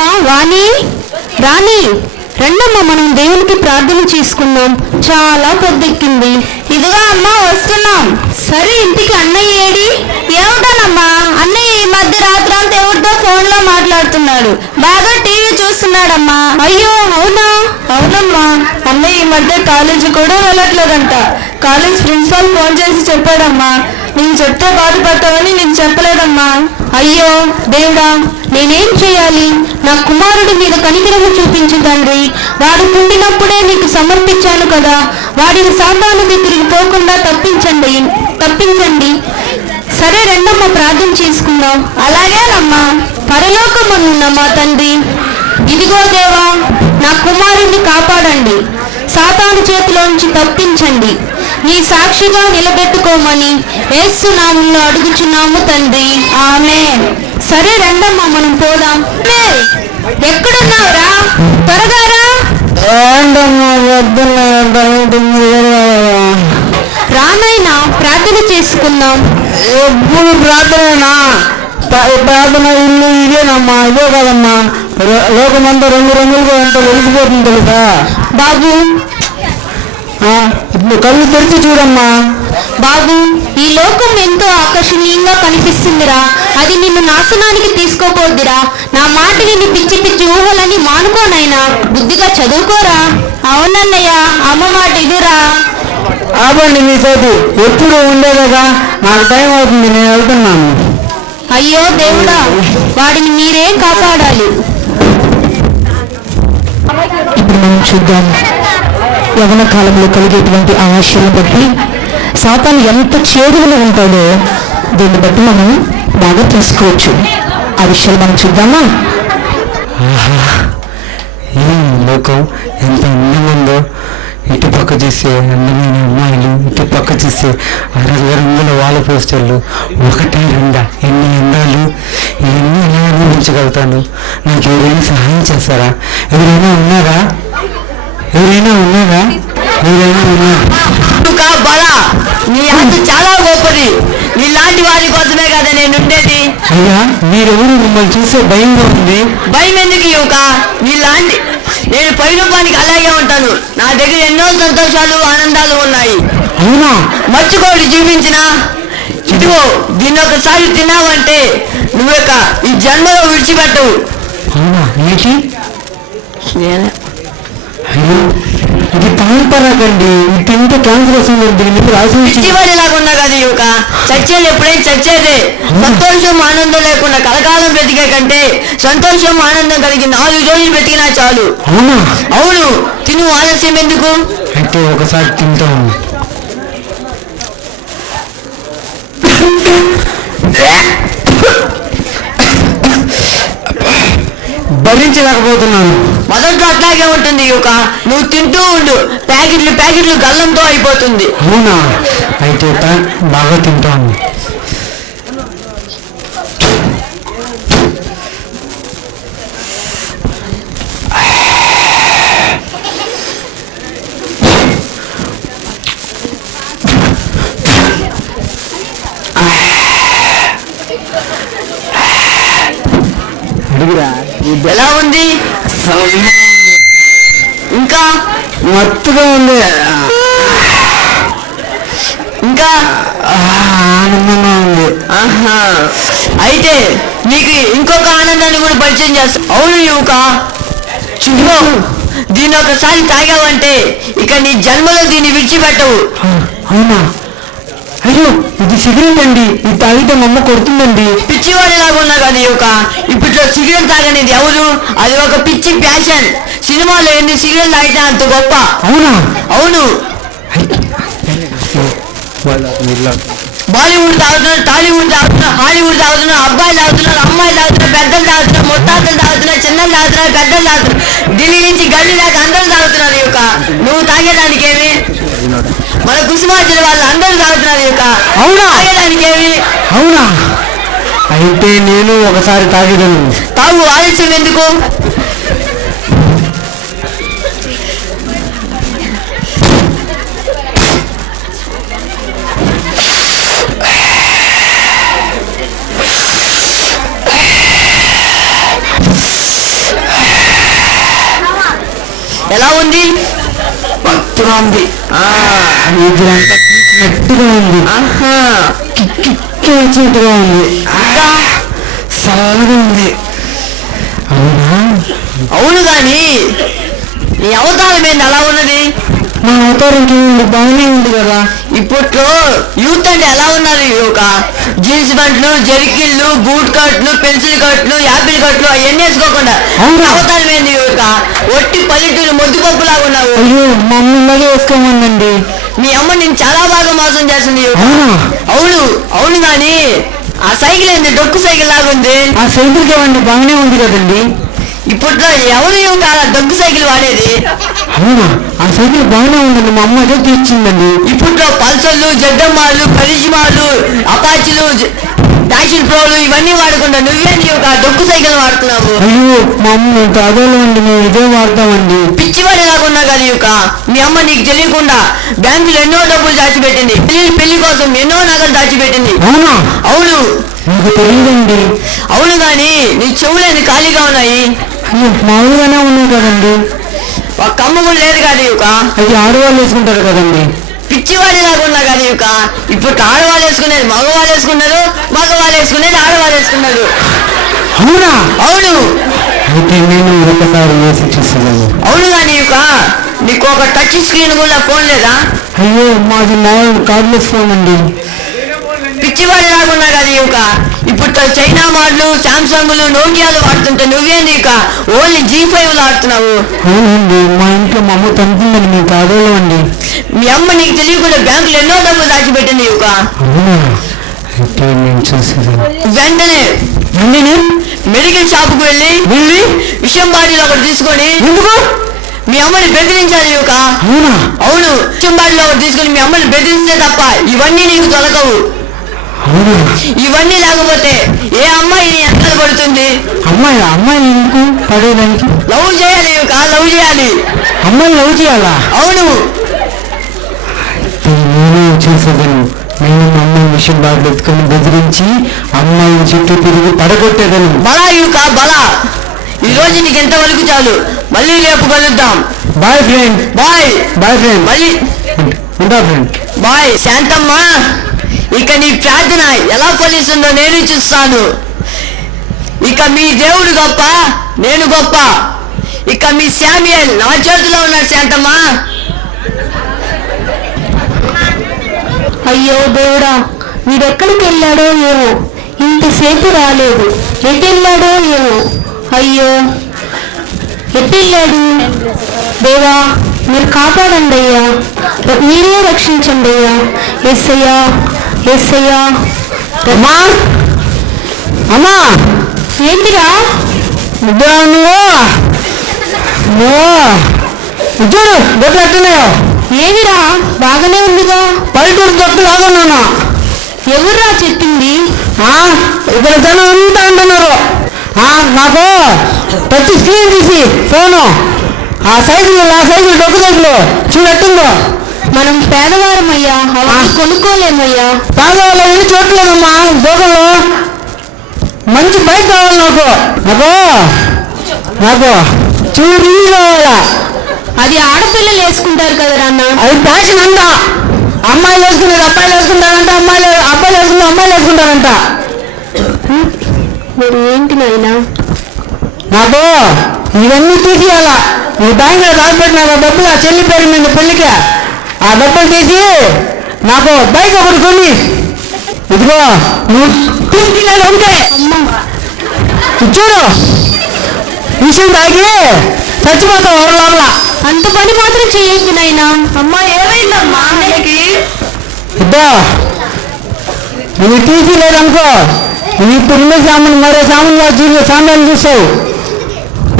అమ్మా వాణి, రాణి, రండమ్మా మనం దేవునికి ప్రార్థన చేసుకుందాం. చాలా పొద్దెక్కింది. ఇదిగో అమ్మా వస్తున్నాం. సరే, ఇంటికి అన్నయ్య ఏడి? ఏమిటానమ్మా, అన్నయ్య ఈ మధ్య రాత్రంతా ఎవరితో ఫోన్ లో మాట్లాడుతున్నాడు. బాగా టీవీ చూస్తున్నాడమ్మా. అయ్యో అవునా? అవునమ్మా, అన్నయ్య ఈ మధ్య కాలేజీ కూడా వెళ్ళట్లేదంట. కాలేజ్ ప్రిన్సిపాల్ ఫోన్ చేసి చెప్పాడమ్మా. నీకు చెప్తే బాధపడతావని నీకు చెప్పలేదమ్మా. అయ్యో దేవుడా, నేనేం చేయాలి? నా కుమారుడి మీద కనికరము చూపించు తండ్రి. వాడు పుట్టినప్పుడే నీకు సమర్పించాను కదా. వాడిని సాతాను దగ్గరికి పోకుండా తప్పించండి. సరే రండమ్మ ప్రార్థన చేసుకుందాం. అలాగేనమ్మా. పరలోకమందున్న మా తండ్రి, ఇదిగో దేవా, నా కుమారుడిని కాపాడండి. సాతాను చేతిలోంచి తప్పించండి. నీ సాక్షిగా నిలబెట్టుకోమని యేసు నామములో అడుగుచున్నాము తండ్రి, ఆమేన్. సరే రండమ్మా మనం పోదాం. ఎక్కడున్నావురా? త్వరగా రా. రానైనా ప్రార్థన చేసుకుందాం. ఎప్పుడు ప్రార్థనేనా? ప్రార్థన ఇల్లు ఇదేనమ్మా, ఇదే కదమ్మా. లోకమంతా రంగు రంగులుగా అంటే వెలిగిపోతుంది తెలుసా బాబు. ఇప్పుడు కళ్ళు తెరిచి చూడమ్మా. బాబు, ఈ లోకం ఎంతో ఆకర్షణీయంగా కనిపిస్తుందిరా. అది నిన్ను నాశనానికి తీసుకోపోద్దిరా. నా మాట విని పిచ్చి పిచ్చి ఊహలని మానుకోనైనా బుద్ధిగా చదువుకోరా. అవునన్నయ్య, అమ్మ మాట ఇదురా. ఆపండి మీ సైతు, ఎప్పుడు ఉండేదా? నాకు టైం అవుతుంది, నేను వెళ్తున్నాను. అయ్యో దేవుడా, వాడిని మీరే కాపాడాలి. ఇప్పుడు మనం చూద్దాం, యవన కాలంలో కలిగేటువంటి ఆశలను బట్టి సాతాను ఎంత చేదుగా ఉంటాడో దీన్ని బట్టి మనం బాగా తెలుసుకోవచ్చు. ఆ విషయాలు మనం చూద్దామా? ఈ లోకం ఎంత అందముందో, ఇటు పక్క చూసే అందమైన అమ్మాయిలు, ఇటు పక్క చూసే రంగుల వాళ్ళ పోస్టర్లు, ఒకటే రెండా ఎన్ని అందాలు! ఇవన్నీ ఎలా అనుభవించగలుగుతాను? నాకు ఎవరైనా సహాయం చేస్తారా? ఎవరైనా ఉన్నారా? నీ అంత చాలా గొప్పది. నీలాంటి వాడి కోసమే కదా నేను ఉండేది. అయ్యా, మీరెవరు? మిమ్మల్ని చూసే భయంగా ఉంది. భయం ఎందుకు యువక? నేను పైరూపానికి అలాగే ఉంటాను. నా దగ్గర ఎన్నో సంతోషాలు ఆనందాలు ఉన్నాయి. అవునా? మర్చిపోయి జీవించిన ఇదిగో దీన్ని ఒకసారి తిన్నావంటే నువ్వొక ఈ జన్మలో విడిచిపెట్టవు. అవునా? ఏంటి? అయ్యో, ఇది తాంపరాకండి. ఇంత క్యాన్సర్ వస్తుంది. దీన్ని రాసి ఇచ్చివాడిలాగున్నా కదా యువక. చచ్చేది ఎప్పుడైనా చచ్చేదే. సంతోషం ఆనందం లేకుండా కలకాలం బ్రతికే కంటే సంతోషం ఆనందం కలిగి 4 రోజులు బ్రతికినా చాలు. అవునా? అవును, తిను, ఆలస్యం ఎందుకు? అయితే ఒకసారి తింటాను. భరించలేకపోతున్నాను. మొదట్లో అట్లాగే ఉంటుంది యువక. నువ్వు తింటూ ఉండు, ప్యాకెట్లు గల్లంతో అయిపోతుంది. అవునా? అయితే బాగా తింటాను. ఎలా ఉంది? ఇంకా మత్తుగా ఉంది. ఇంకా ఆనందంగా ఉంది. అయితే నీకు ఇంకొక ఆనందాన్ని కూడా పరిచయం చేస్తా. అవును యువక, చూడు, దీన్ని ఒకసారి తాగావంటే ఇక నీ జన్మలో దీన్ని విడిచిపెట్టవు. అవునా? అయ్యో, ఇది సిగరెట్ అండి. ఇది తాగితే మా అమ్మ కొడుతుందండి. పిచ్చివాడిలాగా ఉన్నా కానీ యువక, ఇప్పట్లో సిగరెట్ తాగనేది ఎవరు? అది ఒక పిచ్చి ప్యాషన్. సినిమాలో ఎన్ని సిగరెట్ తాగితే అంత గొప్ప. అవునా? అవును. బాలీవుడ్ తాగుతున్నారు, టాలీవుడ్ తాగుతున్నారు, హాలీవుడ్ తాగుతున్నారు, అబ్బాయిలు తాగుతున్నారు, అమ్మాయిలు తాగుతున్నారు, పెద్దలు తాగుతున్నారు, ముత్తాతలు తాగుతున్నారు, చిన్నలు తాగుతున్నారు, పెద్దలు తాగుతున్నారు, ఢిల్లీ నుంచి గల్లీ దాకా అందరూ తాగుతున్నారు యువక. నువ్వు తాగేదానికి ఏమి? మన కుసుమార్జున వాళ్ళు అందరూ తాగుతున్నారు యువక. అవునా? తాగేదానికి ఏమి? అవునా? అయితే నేను ఒకసారి తాగేదాను. తాగు, ఆలస్యం ఎందుకు? ఎలా ఉంది? మత్తుగా ఉంది. ఆ, ఇదంతా నట్టుగా ఉంది. ఆహా. కిక్కిగా ఉంది. చల్లగా ఉంది. అవునా? అవును గాని నీ అవతారం ఏంది అలా ఉన్నది? నా అవతారంకి బాగానే ఉంది కదా. ఇప్పట్లో యూత్ అంటే ఎలా ఉన్నారు? ఒక జీన్స్ ప్యాంట్లు, జెర్కిన్లు, బూట్ కట్లు, పెన్సిల్ కట్లు, యాపిల్ కట్లు అవన్నీ వేసుకోకుండా అవునా? అవతారం ఏంది? ఒక ఒట్టి పల్లెటూరు మొద్దుపప్పు లాగా ఉన్నావు. అయ్యో మా అమ్మ ఇలాగే వేసుకోమందండి. మీ అమ్మ నేను చాలా బాగా మోసం చేస్తుంది యువక. అవునా? అవును అవును గాని ఆ సైకిల్ ఏంది? డొక్కు సైకిల్ లాగా ఉంది. ఆ సైకిల్ ఏమండి బాగానే ఉంది కదండి. ఇప్పట్లో ఎవరు యువక అలా డొక్కు సైకిల్ వాడేది? అవునా? ఆ సైకిల్ బాగానే ఉందండి. మా అమ్మ అదే తెచ్చిందండి. ఇప్పట్లో పల్సర్లు, జడ్డమ్మాలు, కరిష్మాలు, అపాచీలు, డాషన్ ప్రోలు ఇవన్నీ వాడకుండా నువ్వేంటి ఒక డొక్కు సైకిల్ వాడుతున్నావు? అయ్యో మా అమ్మ ఇంకా అదేలో అండి, మేము ఇదే వాడతామండి. పిచ్చివాడి లాగున్నా కదా యువక. మీ అమ్మ నీకు తెలియకుండా బ్యాంకులో ఎన్నో డబ్బులు దాచిపెట్టింది. పెళ్లి కోసం ఎన్నో నగలు దాచిపెట్టింది. అవునా? అవును నాకు తెలియదండి. అవును గాని నీ చెవులేని ఖాళీగా ఉన్నాయి. అయ్యో మామూలుగానే ఉన్నాయి కదండి. ఒక కమ్మ కూడా లేదు కదా యువక. అది ఆడవాళ్ళు వేసుకుంటారు కదండి. పిచ్చివాడి లాగున్నా కదా యువక. ఇప్పుడు ఆడవాళ్ళు వేసుకునేది మగవాళ్ళు వేసుకున్నారు, మగవాళ్ళు వేసుకునేది ఆడవాళ్ళు వేసుకున్నారు. అవునా? అవును అయితే నేను ఒకసారి వేసి చూస్తున్నాను. అవును కానీ యువక నీకు ఒక టచ్ స్క్రీన్ కూడా ఫోన్ లేదా? అయ్యో మాది కార్డ్లెస్ ఫోన్ అండి. పిచ్చివాడి లాగున్నా కదా యువక. ఇప్పుడు చైనా మోడల్, శాంసంగ్లు, నోకియాలు వాడుతుంటే నువ్వేంది ఇక ఓన్లీ G5 ఆడుతున్నావు. అవునండి, మా ఇంట్లో మా అమ్మ తంటుందండి, మేము కాదేలో అండి. మీ అమ్మ నీకు తెలియకుండా బ్యాంకులో ఎన్నో డబ్బులు దాచిపెట్టింది యువక. అవునా? అయితే నేను చూసేదాన్ని. వెంటనే మెడికల్ షాప్కి వెళ్ళి విషం బాటిల్ ఒకటి తీసుకొని ఎందుకు? మీ అమ్మని బెదిరించాలి యువక. అవునా? అవును విషం బాటిల్ ఒకటి తీసుకొని మీ అమ్మని బెదిరిస్తే తప్ప ఇవన్నీ నీకు దొరకవు. అవునా? ఇవన్నీ లేకపోతే ఏ అమ్మాయి నీ వెనకాల పడుతుంది? అమ్మాయి ఎందుకు పడేదానికి? లవ్ చేయాలి యువక, లవ్ చేయాలి. అమ్మాయి లవ్ చేయాలా? అవును నేను చూసేదాన్ని. నేను మా అమ్మాయి విషయం బాగా ఎత్తుకొని బెదిరించి అమ్మాయి చుట్టూ తిరిగి పడగొట్టేదాన్ని. బలా యువక బలా. ఈ రోజు నీకు ఎంతవరకు చాలు. మళ్ళీ రేపు కలుద్దాం. Bye friend. Bye bye friend. మళ్ళీ ఉంటా ఫ్రెండ్. బాయ్. శాంతమ్మ, ఇక నీ ప్రార్థన ఎలా ఫలిస్తుందో నేను చూస్తాను. ఇక మీ దేవుడు గొప్ప, నేను గొప్ప. ఇక మీ శామ్యుయల్ నా చేతిలో ఉన్నాడు. శాంతమ్మ, అయ్యో దేవుడా, వీడెక్కడికి వెళ్ళాడో ఏమో, ఇంతసేపు రాలేదు. ఎటు వెళ్ళాడో ఏమో. అయ్యో ఎటు వెళ్ళాడు? దేవా మీరు కాపాడండి అయ్యా, మీరే రక్షించండి అయ్యా. యేసయ్యా, యేసయ్యా. అమ్మా అమ్మా, ఏంటిరా? చూడు బొట్లు ఎట్టున్నాయో. ఏమిరా? బాగానే ఉందిగా. పల్లెటూరు బొట్టు లాగున్నాను. ఎవర్రా చెప్పింది? ఇక్కడ జనం అంతా అంటున్నారు. నాకు టచ్ స్క్రీన్ తీసి ఫోను, ఆ సైకిల్ డొక్కు సైకిల్ చూడట్టుందో. మనం పేదవారమయ్యా, అవన్నీ కొనుక్కోలేమయ్యా. పేదవాళ్ళు వెళ్ళి చూడలేదమ్మా. దోకల్లో మంచి బైక్ కావాలి నాకు. నాకు చూడు కావాలా. అది ఆడపిల్లలు వేసుకుంటారు కదరా అన్న. అది ఫ్యాషన్ అంట. అమ్మాయిలు వేసుకునేది అబ్బాయిలు వేసుకుంటారంట, అబ్బాయిలు వేసుకునే అమ్మాయిలు వేసుకుంటారంట. మరి ఏంటి నాయనా? నాకు ఇవన్నీ తీసేయాలా. ఈ బ్యాంకులో దాచిపెట్టిన డబ్బులు ఆ చెల్లి పేరు మీద పెళ్లికి ఆ డబ్బులు తీసి నాకు బైక్ ఒకటి కొని, ఇదిగో నువ్వు తీసుకెళ్ళాలి ఉంటే చూడు, విషయం తాగి చచ్చిపోతావు ఎవరి లోపల. అంత పని మాత్రం చేయొద్దు నాయనా. అమ్మా ఏమైందమ్మా నీకు? ఇద్దా నువ్వు టీసీ లేదనుకో, ఇప్పుడు ఉన్న సామాన్ మరో సామాన్లు చూస్తావు.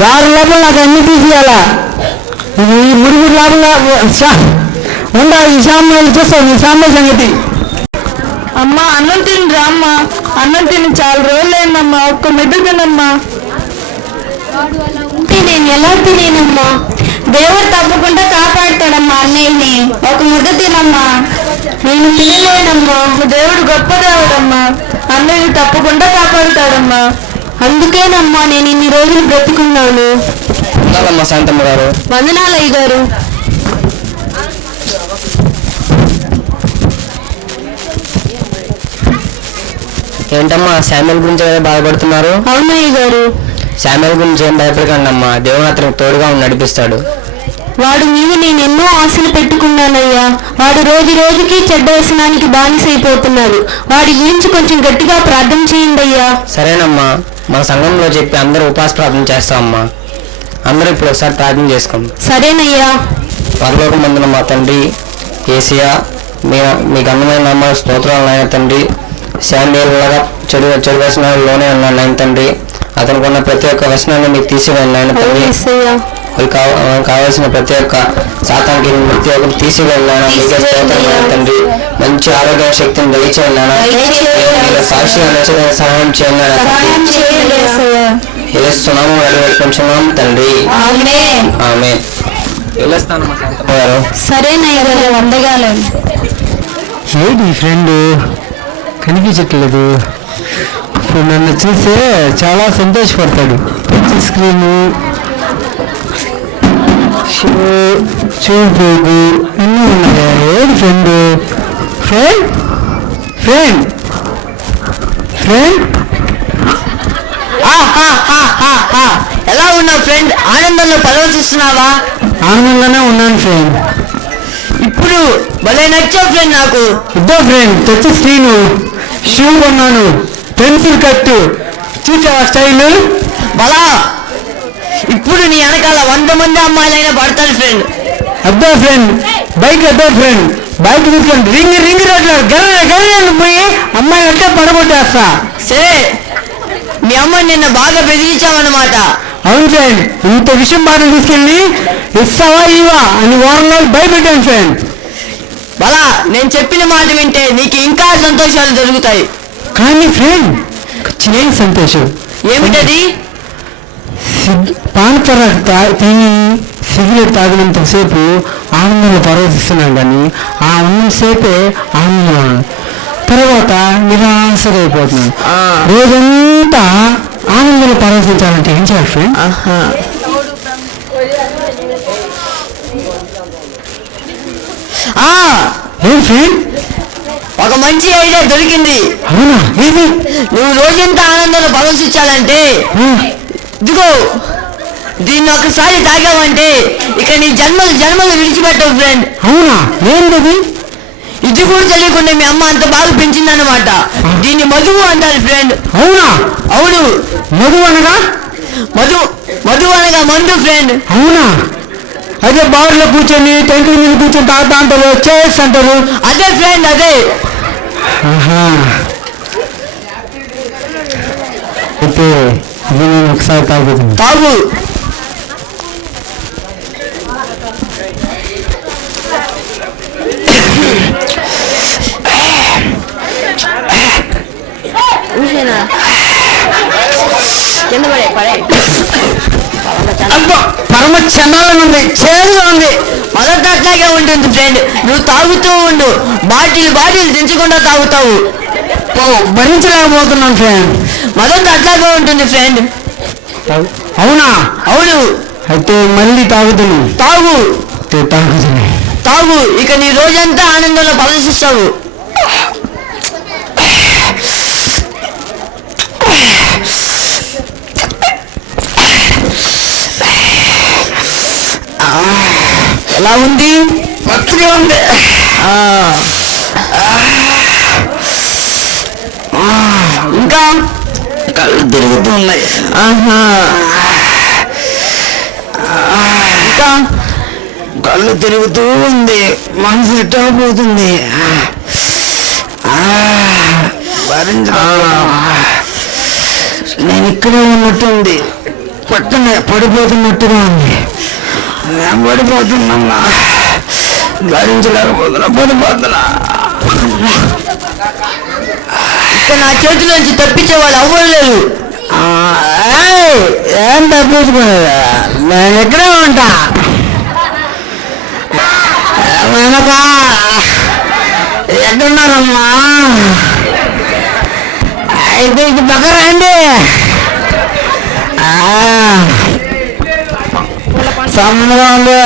వారి లోపల నాకు అన్ని తీసేయాలా. ఇది మురుగురు లోపల ఉండా. ఈ సామాన్లు చూస్తావు, ఈ సామాన్ సంగతి. అమ్మా అన్నం తినరా అమ్మా, అన్నం తిని చాలా రోజులైందమ్మా. ఒక్క మెడ్డు తినమ్మా. ఉంటే నేను ఎలా తినేనమ్మా? దేవుడు తప్పకుండా కాపాడుతాడమ్మా అన్నయ్యని. ఒక ముద్ద తినమ్మా. నేను తినలేనమ్మా. దేవుడు గొప్ప దేవుడమ్మా, అన్నయ్యని తప్పకుండా కాపాడుతాడమ్మా. అందుకేనమ్మా నేను ఇన్ని రోజులు బ్రతికున్నాను. వందనాలమ్మ శాంతమ్మ గారు. వందనాలు అయ్యగారు. ఏంటమ్మా శామ్యుల్ గురించి కదా బాధపడుతున్నారు? అవును అయ్యగారు. శామ్యుల్ గురించి ఏం భయపడకండి అమ్మా, దేవుడు అతనికి తోడుగా నడిపిస్తాడు. వాడు మీద నేను ఎన్నో ఆశలు పెట్టుకున్నానయ్యా. వాడు రోజు రోజుకి చెడ్డ వ్యసనానికి బానిసైపోతున్నాడు. వాడి గురించి కొంచెం గట్టిగా ప్రార్థన చేయండి అయ్యా. సరేనమ్మా, మన సంఘంలో చెప్పి అందరూ ఉపాస ప్రార్థన చేస్తామమ్మా. అందరూ ఇప్పుడు ఒకసారి ప్రార్థన చేసుకోండి. సరేనయ్యా. పరలోకమందున మా తండ్రి యేసయ్యా, మీ గంధమైన నామ స్తోత్రాలు నాయన తండ్రి. శామ్యుల్ లాగా చెడు వ్యసనాల్లోనే ఉన్నాను నాయన తండ్రి. అతనికి ఉన్న ప్రతి ఒక్క వ్యసనాన్ని మీకు తీసివేయండి నాయన తండ్రి. కావాల్సిన ప్రతి ఒక్క శాతానికి ప్రతి ఒక్కరు తీసివేళ్ళాను. మీకే స్తోత్రం తండ్రి. మంచి ఆరోగ్య శక్తిని దయచేయాలన్నా, సాక్షి సహాయం చేయాలన్నా. ఏస్తున్నాము అడిగిపెట్టుకుంటున్నాం తండ్రి. ఆమె సరేనయ్యా. వందగాలు. ఏంటి ఫ్రెండ్ కనిపించట్లేదు? ఇప్పుడు నన్ను చూస్తే చాలా సంతోషపడతాడు. స్క్రీను చూపు అన్నీ ఉన్నాయా? ఏది ఫ్రెండ్? ఫ్రెండ్ ఫ్రెండ్ ఫ్రెండ్ ఎలా ఉన్నావు ఫ్రెండ్? ఆనందంలో పరవశిస్తున్నావా? ఆనందంగానే ఉన్నాను ఫ్రెండ్. ఇప్పుడు భలే నచ్చావు ఫ్రెండ్ నాకు. ఇద్దో ఫ్రెండ్ టచ్ స్క్రీను, షూ కొన్నాను, పెన్సిల్ కట్టు, చూసావా స్టైల్? బలా ఇప్పుడు నీ వెనకాల 100 మంది అమ్మాయిలైనా పడతారు ఫ్రెండ్. అద్దో ఫ్రెండ్ బైక్, అద్దో ఫ్రెండ్ బైక్ తీసుకొని రింగ్ రోడ్లో గర్ర పోయి అమ్మాయి అంటే పడగొట్టేస్తా. సరే, మీ అమ్మ నిన్న బాగా బెదిరించావన్నమాట. అవును ఫ్రెండ్, ఇంత విషయం బాగా తీసుకెళ్ళి ఇస్తావా ఇవా అని వారంలో భయపెట్టాను ఫ్రెండ్. బలా నేను చెప్పిన మాట వింటే నీకు ఇంకా సంతోషాలు జరుగుతాయి. కానీ ఫ్రెండ్ చిన్న సంతోషం ఏమిటది? పాన్పర తిని సిగరెట్ తాగినంతసేపు ఆనందంలో పరవశిస్తున్నాను, కానీ ఆ ఉన్నంతసేపే ఆనందం, తర్వాత నిరాశగా అయిపోతున్నాను. రోజంతా ఆనందంలో పరవశించాలంటే ఏం చేయాలి ఫ్రెండ్? ఏం ఫ్రెండ్? ఒక మంచి ఐడియా దొరికింది. అవునా? ఏది? నువ్వు రోజంతా ఆనందంలో పరవశించాలంటే ఇదిగో దీన్ని ఒకసారి తాగావంటే ఇక నీ జన్మలు విడిచిపెట్టవు ఫ్రెండ్. అవునా? ఏంటది? ఇది కూడా తెలియకుండా మీ అమ్మ అంత బాగా పెంచిందన్నమాట. దీన్ని మధువు అంటారు ఫ్రెండ్. అవునా? అవును. మధు అనగా? మధు అనగా మందు ఫ్రెండ్. అవునా? అదే బార్లో కూర్చొని టెంకుల మీద కూర్చొని తాగుతా అంటారు, చేస్ అంటారు. అదే ఫ్రెండ్, అదే. అయితే ఇది నేను ఒకసారి తాగుతుంది. తాగు. పరమ చందాలంగా ఉంది, చేదుగా ఉంది. మొదట అట్లాగే ఉంటుంది ఫ్రెండ్. నువ్వు తాగుతూ ఉండు, బాటిల్ దించకుండా తాగుతావు. భరించలేకపోతున్నాను ఫ్రెండ్. మొదట అట్లాగే ఉంటుంది ఫ్రెండ్. అవునా? అవును. అయితే మళ్ళీ తాగుతాను. తాగు. తాగు. ఇక నీ రోజంతా ఆనందంలో ప్రదర్శిస్తావు. ఎలా ఉంది? మత్తుగా ఉంది. ఇంకా కళ్ళు తిరుగుతున్నాయి. ఇంకా కళ్ళు తిరుగుతూ ఉంది, మనసు ఎట్టకపోతుంది. నేను ఇక్కడే ఉన్నట్టుంది, పక్కనే పడిపోతున్నట్టుగా ఉంది. పడిపోతున్నా, పడిపోతున్నా. ఇక నా చేతిలోంచి తప్పించే వాళ్ళు అవ్వలేదు. ఏం తప్పించుకోలేదా? నేను ఇక్కడే ఉంటా. వెనక ఎక్కడున్నారమ్మా? అయితే ఇది పక్క రండి. సమ్మగా ఉంది,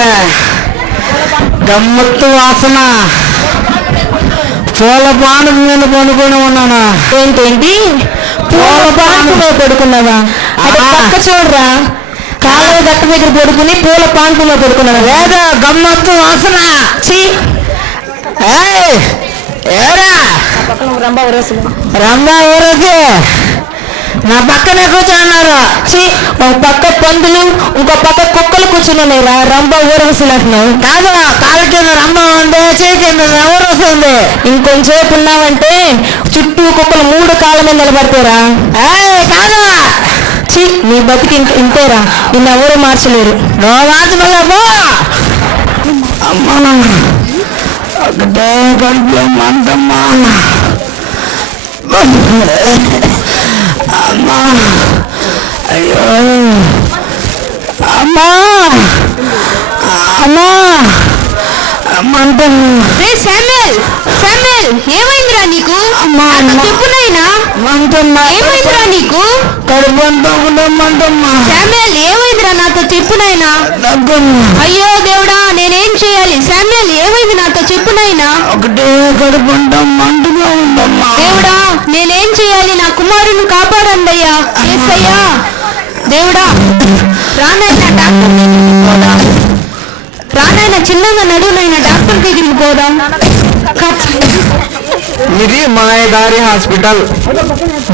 గమ్మత్తు వాసన. పూల పానపు మీద పడుకొని ఉన్నాను. ఏంటేంటి పూల పాన్పులో పడుకున్నావా? అది పక్క చూడరా, కాలువ గట్ట దగ్గర పడుకుని పూల పాన్పులో పడుకున్నావా? లేదా గమ్మత్తు వాసన. ఛీ, ఏయ్, ఏరా రంభా ఊరేసి రంగా ఊరకి నా పక్కనే కూర్చున్నారు. ఛీ, ఒక పక్క పందులు ఇంకో పక్క కుక్కలు కూర్చున్నాయిరా, రంభా ఊరవసలంటున్నావు. కాదు, కాళ్ళ కింద రంభ ఉంది, చేయి కింద ఎవరు వస్తుంది. ఇంకొంచెంసేపు ఉన్నావంటే చుట్టూ కుక్కలు 3 కాళ్ళ మీద నిలబడతారా? కాదు, ఛీ, నీ బతికి ఇంతేరా, నిన్న ఎవరు మార్చలేరు. నువ్వు మార్చలేవు. అమ్మా, ఒకటే కడుపులో మంటమ్మా. అమ్మా, అయ్యో, అమ్మా, అమ్మా, మంటమ్మా. రే శామ్యూల్, శామ్యూల్, ఏమైందిరా నీకు? అమ్మా, చెప్పు నాయనా, మంటమ్మా. ఏమైందిరా నీకు? కడుపు అంతా కూడా మంటమ్మా. శామ్యూల్, ఏమైందిరా నాతో చెప్పు నాయనా. దగ్గమ్మా. అయ్యో దేవుడా, నేనేం చేయాలి? శామ్యూల్, ఏమైంది నాతో చెప్పు నాయనా. ఒకటే కడుపు అంతా మంటగా ఉందమ్మా. దేవుడా, నేనేం చేయాలి? నా కుమారుని కాపాడండి అయ్యా. యేసయ్యా, దేవుడా, రానాయన డాక్టర్ దగ్గరికి పోదాం. రానాయన, చిన్నగా నడువునైనా డాక్టర్ దగ్గరికి పోదాం. ఇది మాయదారి హాస్పిటల్.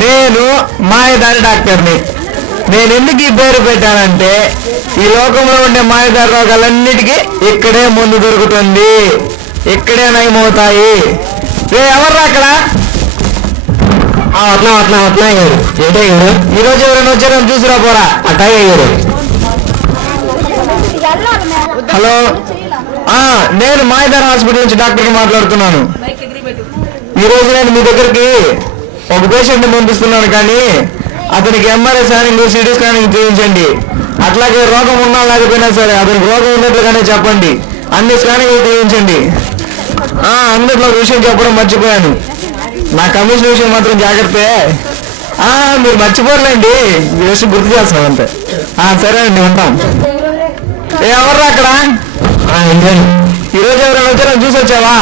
నేను మాయదారి డాక్టర్ని. నేను ఎందుకు ఈ పేరు పెట్టానంటే, ఈ లోకంలో ఉండే మాయదారి రోగాలన్నిటికీ ఇక్కడే ముందు దొరుకుతుంది, ఇక్కడే నయమవుతాయి. ఎవర్రా అక్కడ? అట్లా అట్లా అట్లా అయ్యారు. ఏంటే అయ్యారు? ఈరోజు ఎవరైనా వచ్చారని చూసిరా పోరా. అట్టా అయ్యారు. హలో, నేను మాయదారి హాస్పిటల్ నుంచి డాక్టర్ని మాట్లాడుతున్నాను. ఈరోజు నేను మీ దగ్గరికి ఒక పేషెంట్ని పంపిస్తున్నాను, కానీ అతనికి ఎంఆర్ఐ స్కానింగ్, సిటీ స్కానింగ్ చేయించండి. అట్లాగే రోగం ఉన్నా లేకపోయినా సరే అతనికి రోగం ఉన్నట్లుగానే చెప్పండి. అన్ని స్కానింగ్ చేయించండి. అందులో ఒక విషయం చెప్పడం మర్చిపోయాను. నా కమిషన్ విషయం మాత్రం జాగ్రత్త. మీరు మర్చిపోర్లేండి, ఈ విషయం గుర్తు చేస్తున్నాం అంతే. సరే అండి, ఉంటాం. ఎవర్రా అక్కడ? ఈరోజు ఎవరైనా వచ్చారో చూసి వచ్చావా?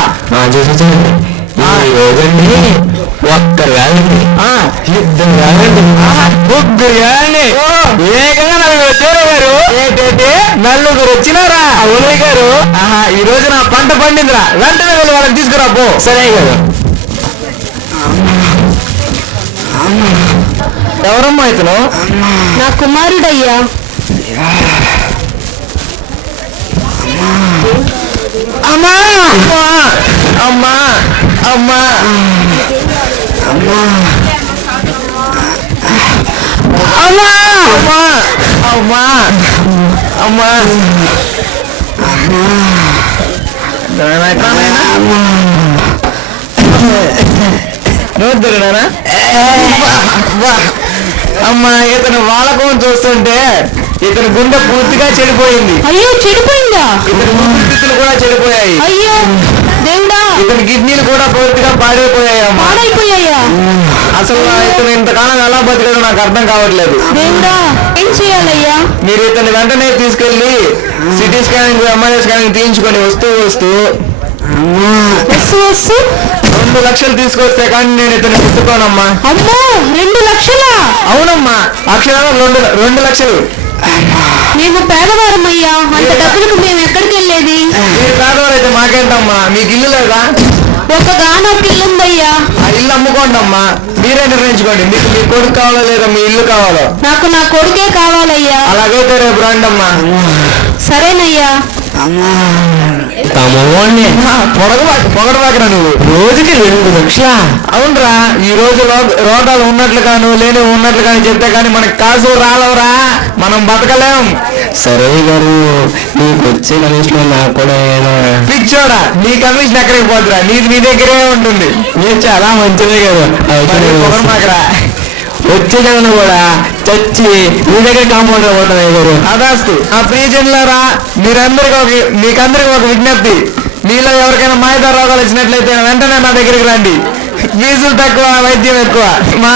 చూసి వచ్చానండి. ఒక్కరు కాదండి, ఇద్దరు కాదండి, ముగ్గురు కాదండి, ఏకంగా నలుగురు వచ్చారు గారు. ఏంటంటే నలుగురు వచ్చినారా? ఉదయ్ గారు, ఈ రోజు నా పంట పండిందిరా, వెంటనే వెళ్ళి వాళ్ళని తీసుకురా పో. సరే గారు. ఎవరమ్మా ఇతను? నా కుమారుడయ్యా. అమ్మా, అమ్మా, అమ్మా, అమ్మా, అమ్మా, అమ్మా, అమ్మా, నోద్దురునా? అమ్మా, ఇతను వాళ్ళకం చూస్తుంటే ఇతని గుండె పూర్తిగా చెడిపోయింది. అయ్యో, చెడిపోయిందా? ఇతని ఊపిరితిత్తులు కూడా చెడిపోయాయి. అయ్యో దేవుడా, ఇతని కిడ్నీలు కూడా పూర్తిగా పాడైపోయాయమ్మా. పాడైపోయాయా? అసలు ఇతను ఇంతకాలం ఎలా బతికాడో నాకు అర్థం కావట్లేదు. దేవుడా, ఏం చేయాలయ్యా? మీరు ఇతన్ని వెంటనే తీసుకెళ్లి సిటీ స్కానింగ్, ఎంఆర్ఐ స్కానింగ్ తీయించుకొని వస్తూ 2 లక్షలు తీసుకొస్తే కానీ నేను ఇతన్ని ముట్టుకోనమ్మా. అమ్మో, 2 లక్షలా? అవునమ్మా, అక్షరాలు 2 లక్షలు. మేము పేదవారమయ్యా, అంత డబ్బులకు మేము ఎక్కడికి వెళ్ళేది? మీరు పేదవారైతే మాకేంటమ్మా, మీకు ఇల్లు లేదా? ఒక గానొక ఇల్లు ఉందయ్యా. ఆ ఇల్లు అమ్ముకోండి అమ్మా, మీరే నిర్ణయించుకోండి. మీకు మీ కొడుకు కావాలో లేదా మీ ఇల్లు కావాలో? నాకు నా కొడుకే కావాలయ్యా. అలాగైతే రేపు రండి అమ్మా. సరేనయ్యా. పొగడబాకరా నువ్వు. రోజుకి 2 లక్షలా? అవునరా, ఈ రోజు రోగాలు ఉన్నట్లు కాను లేని ఉన్నట్లు కానీ చెప్తే కానీ మనకి కాసు రాలవరా, మనం బతకలేం. సరే గారు, నీకు వచ్చే కమిషన్ నాకు కూడా పిచ్చోడా, నీ కమిషన్ ఎక్కడికి పోతురా, నీది నీ దగ్గరే ఉంటుంది. మీరు చాలా మంచిదే కదా. పొగడమాకరా. వచ్చే జనం కూడా చచ్చి మీ దగ్గర కాంపౌండర్ పోతున్నాయి గారు. అదాస్తు. ఆ ప్రియజనులారా, మీకందరికి ఒక విజ్ఞప్తి. మీలో ఎవరికైనా మాయదార రోగాలు వచ్చినట్లయితే వెంటనే నా దగ్గరికి రండి. ఫీజులు తక్కువ, వైద్యం ఎక్కువ. మా